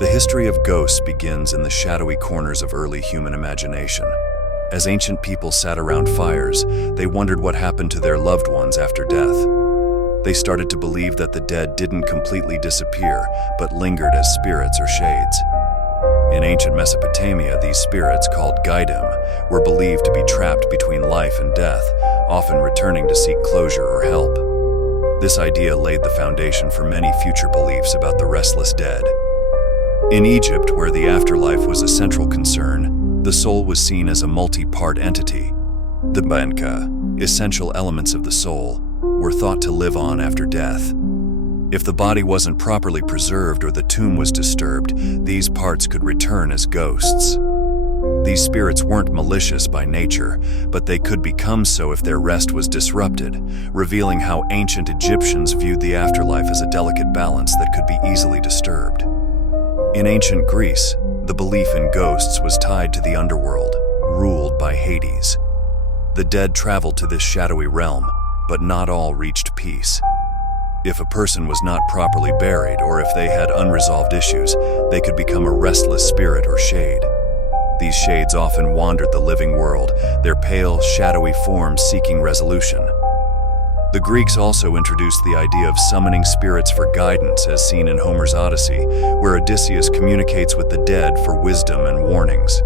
The history of ghosts begins in the shadowy corners of early human imagination. As ancient people sat around fires, they wondered what happened to their loved ones after death. They started to believe that the dead didn't completely disappear, but lingered as spirits or shades. In ancient Mesopotamia, these spirits, called Gaidim, were believed to be trapped between life and death, often returning to seek closure or help. This idea laid the foundation for many future beliefs about the restless dead. In Egypt, where the afterlife was a central concern, the soul was seen as a multi-part entity. The benka, essential elements of the soul, were thought to live on after death. If the body wasn't properly preserved or the tomb was disturbed, these parts could return as ghosts. These spirits weren't malicious by nature, but they could become so if their rest was disrupted, revealing how ancient Egyptians viewed the afterlife as a delicate balance that could be easily disturbed. In ancient Greece, the belief in ghosts was tied to the underworld, ruled by Hades. The dead traveled to this shadowy realm, but not all reached peace. If a person was not properly buried or if they had unresolved issues, they could become a restless spirit or shade. These shades often wandered the living world, their pale, shadowy forms seeking resolution. The Greeks also introduced the idea of summoning spirits for guidance, as seen in Homer's Odyssey, where Odysseus communicates with the dead for wisdom and warnings.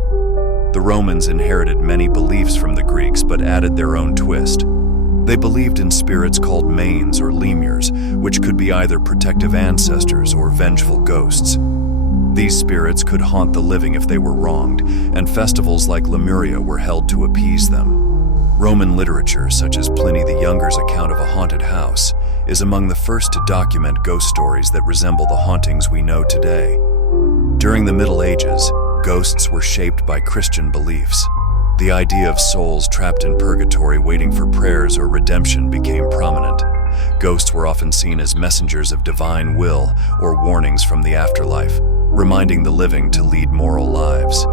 The Romans inherited many beliefs from the Greeks but added their own twist. They believed in spirits called manes or lemures, which could be either protective ancestors or vengeful ghosts. These spirits could haunt the living if they were wronged, and festivals like Lemuria were held to appease them. Roman literature, such as Pliny the Younger's account of a haunted house, is among the first to document ghost stories that resemble the hauntings we know today. During the Middle Ages, ghosts were shaped by Christian beliefs. The idea of souls trapped in purgatory waiting for prayers or redemption became prominent. Ghosts were often seen as messengers of divine will or warnings from the afterlife, reminding the living to lead moral lives.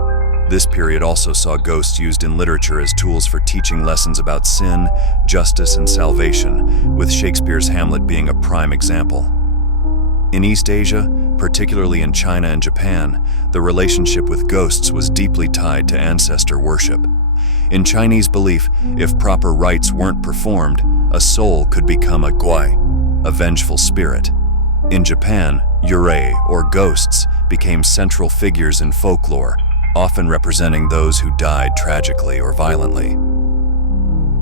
This period also saw ghosts used in literature as tools for teaching lessons about sin, justice, and salvation, with Shakespeare's Hamlet being a prime example. In East Asia, particularly in China and Japan, the relationship with ghosts was deeply tied to ancestor worship. In Chinese belief, if proper rites weren't performed, a soul could become a guai, a vengeful spirit. In Japan, yurei, or ghosts, became central figures in folklore, often representing those who died tragically or violently.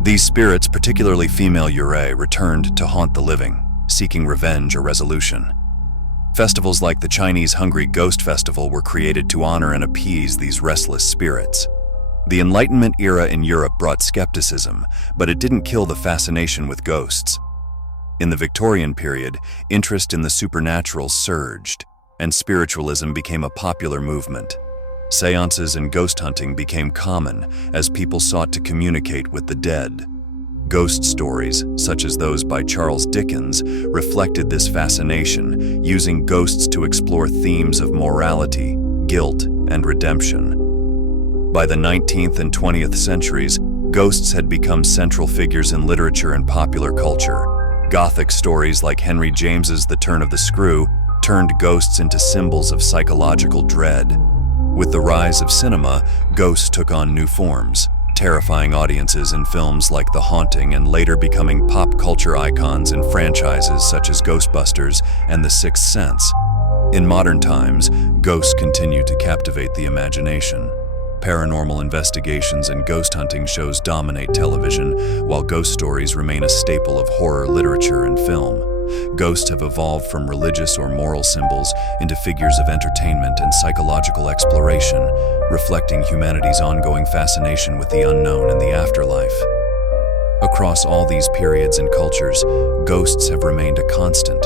These spirits, particularly female yurei, returned to haunt the living, seeking revenge or resolution. Festivals like the Chinese Hungry Ghost Festival were created to honor and appease these restless spirits. The Enlightenment era in Europe brought skepticism, but it didn't kill the fascination with ghosts. In the Victorian period, interest in the supernatural surged, and spiritualism became a popular movement. Seances and ghost hunting became common as people sought to communicate with the dead. Ghost stories, such as those by Charles Dickens, reflected this fascination, using ghosts to explore themes of morality, guilt, and redemption. By the 19th and 20th centuries, ghosts had become central figures in literature and popular culture. Gothic stories like Henry James's The Turn of the Screw turned ghosts into symbols of psychological dread. With the rise of cinema, ghosts took on new forms, terrifying audiences in films like The Haunting and later becoming pop culture icons in franchises such as Ghostbusters and The Sixth Sense. In modern times, ghosts continue to captivate the imagination. Paranormal investigations and ghost hunting shows dominate television, while ghost stories remain a staple of horror literature and film. Ghosts have evolved from religious or moral symbols into figures of entertainment and psychological exploration, reflecting humanity's ongoing fascination with the unknown and the afterlife. Across all these periods and cultures, ghosts have remained a constant.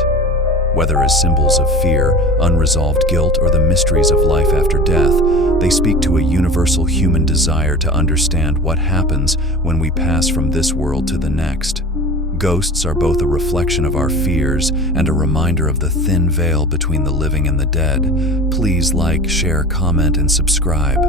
Whether as symbols of fear, unresolved guilt, or the mysteries of life after death, they speak to a universal human desire to understand what happens when we pass from this world to the next. Ghosts are both a reflection of our fears and a reminder of the thin veil between the living and the dead. Please like, share, comment, and subscribe.